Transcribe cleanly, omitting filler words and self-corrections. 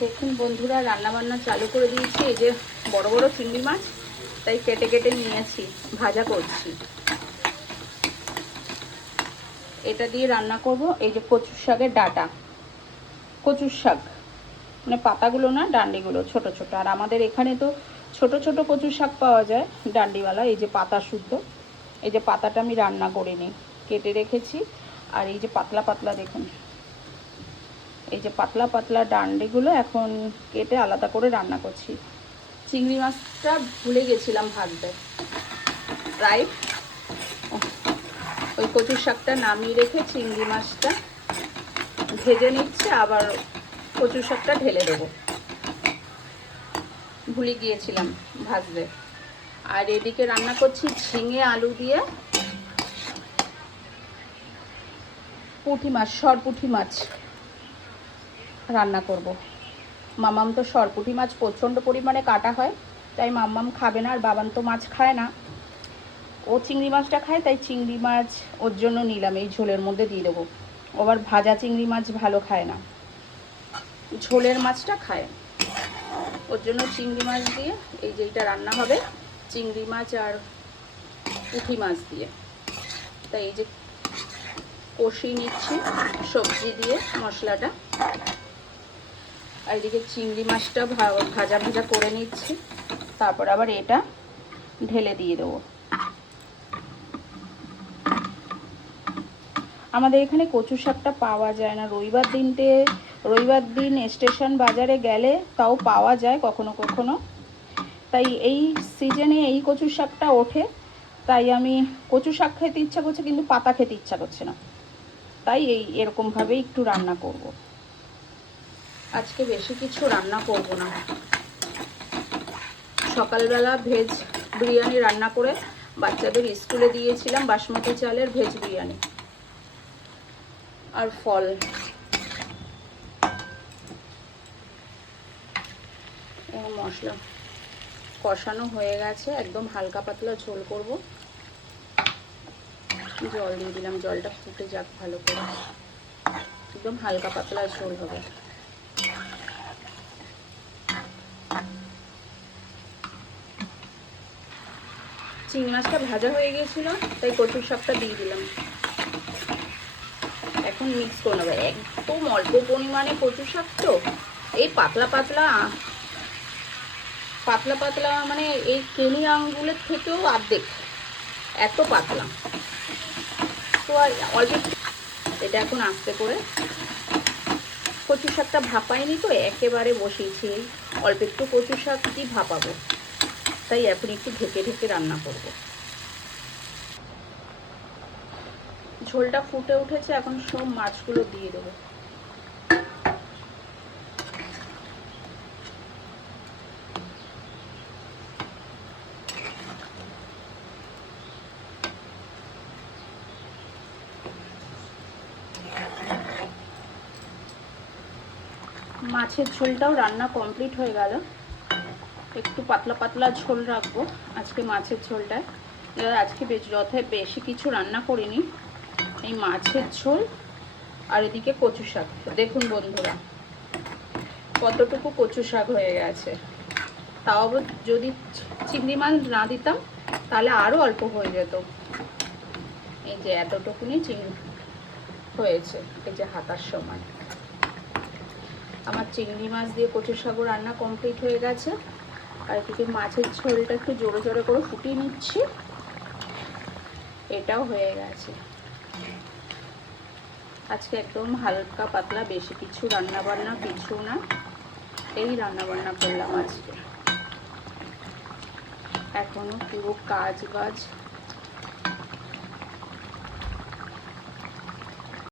দেখুন বন্ধুরা, রান্নাবান্না চালু করে দিয়েছি। এই যে বড় বড় চিংড়ি মাছ, তাই কেটে কেটে নিয়েছি, ভাজা করছি। এটা দিয়ে রান্না করব এই যে কচুর শাকের ডাঁটা, কচুর শাক মানে পাতাগুলো না, ডান্ডিগুলো ছোট ছোট। আর আমাদের এখানে তো ছোট ছোট কচুর শাক পাওয়া যায়, ডান্ডিওয়ালা। এই যে পাতা শুদ্ধ, এই যে পাতাটা আমি রান্না করে নিই, কেটে রেখেছি। আর এই যে পাতলা পাতলা দেখুন, এই যে পাতলা পাতলা ডান্ডিগুলো এখন কেটে আলাদা করে রান্না করছি। চিংড়ি মাছটা ভুলে গেছিলাম ভাজতে, রাইট। ওই কচুর শাকটা নামিয়ে রেখে চিংড়ি মাছটা ভেজে নিচ্ছে, আবার কচুর শাকটা ঢেলে দেবো, ভুলে গিয়েছিলাম ভাজতে। আর এদিকে রান্না করছি ঝিঙে আলু দিয়ে পুঁটি মাছ, সরপুঁটি মাছ রান্না করব। মামাম তো সরপুঁটি মাছ প্রচণ্ড পরিমাণে কাটা হয়, তাই মাম্মাম খাবে না। আর বাবান তো মাছ খায় না, ও চিংড়ি মাছটা খায়, তাই চিংড়ি মাছ ওর জন্য নিলাম, এই ঝোলের মধ্যে দিয়ে দেবো। আবার ভাজা চিংড়ি মাছ ভালো খায় না, ঝোলের মাছটা খায়, ওর জন্য চিংড়ি মাছ দিয়ে এই যে এইটা রান্না হবে, চিংড়ি মাছ আর পুঁটি মাছ দিয়ে। তাই এই যে কষিয়ে নিচ্ছি সবজি দিয়ে মশলাটা। আর এদিকে চিংড়ি মাছটা ভাজা ভাজা করে নিচ্ছি, তারপর আবার এটা ঢেলে দিয়ে দেবো। আমাদের এখানে কচু শাকটা পাওয়া যায় না, রবিবার দিন স্টেশন বাজারে গেলে তাও পাওয়া যায় কখনো কখনো। তাই এই সিজনে এই কচু শাকটা ওঠে, তাই আমি কচু শাক খেতে ইচ্ছা করছে, কিন্তু পাতা খেতে ইচ্ছা করছে না, তাই এরকমভাবেই একটু রান্না করব। আজকে বেশি কিছু রান্না করব না। সকালবেলা ভেজ বিরিয়ানি রান্না করে বাচ্চাদের স্কুলে দিয়েছিলাম, বাসমতি চালের ভেজ বিরিয়ানি আর ফল। মশলা কষানো হয়ে গেছে, একদম হালকা পাতলা ঝোল করব। জল দিয়ে দিলাম, জলটা ফুটে যাক ভালো করে, একদম হালকা পাতলা ঝোল হবে। চিংড়ি মাছটা ভাজা হয়ে গিয়েছিল, তাই কচুর শাকটা দিয়ে দিলাম। এখন মিক্স করে নেবো। একদম অল্প পরিমাণে কচু শাক তো, এই পাতলা পাতলা পাতলা পাতলা মানে এই কেনি আঙ্গুলের থেকেও অর্ধেক, এত পাতলা। তো আর অল্প, এটা এখন আস্তে করে, কচু শাকটা ভাপাইনি তো, একেবারে বসিয়েছি। অল্প একটু কচু শাক কি ভাপাবো, তাই এখন একটু ঢেকে ঢেকে রান্না করব। ঝোলটা ফুটে উঠেছে, এখন সব মাছগুলো দিয়ে দেবো। মাছের ঝোলটাও রান্না কমপ্লিট হয়ে গেল। একটু পাতলা পাতলা ঝোল রাখবো আজকে মাছের ঝোলটায়। আজকে বেশি কিছু রান্না করিনি, এই মাছের ঝোল আর এদিকে কচু শাক। দেখুন বন্ধুরা কতটুকু কচু শাক হয়ে গেছে, তাও যদি চিংড়ি মাছ না দিতাম তাহলে আরও অল্প হয়ে যেত। এই যে এতটুকুনি চিংড়ি হয়েছে, এই যে হাতার সমান। আমার চিংড়ি মাছ দিয়ে কচু শাক রান্না কমপ্লিট হয়ে গেছে। আর এদিকে মাছের ঝোলটা একটু জোরে জোরে করে ফুটিয়ে নিচ্ছি, এটাও হয়ে গেছে। আজকে একদম হালকা পাতলা, বেশি কিছু রান্না বান্না কিছু না, এই রান্না বান্না করলাম আজকে। এখনো পুরো কাজ বাজ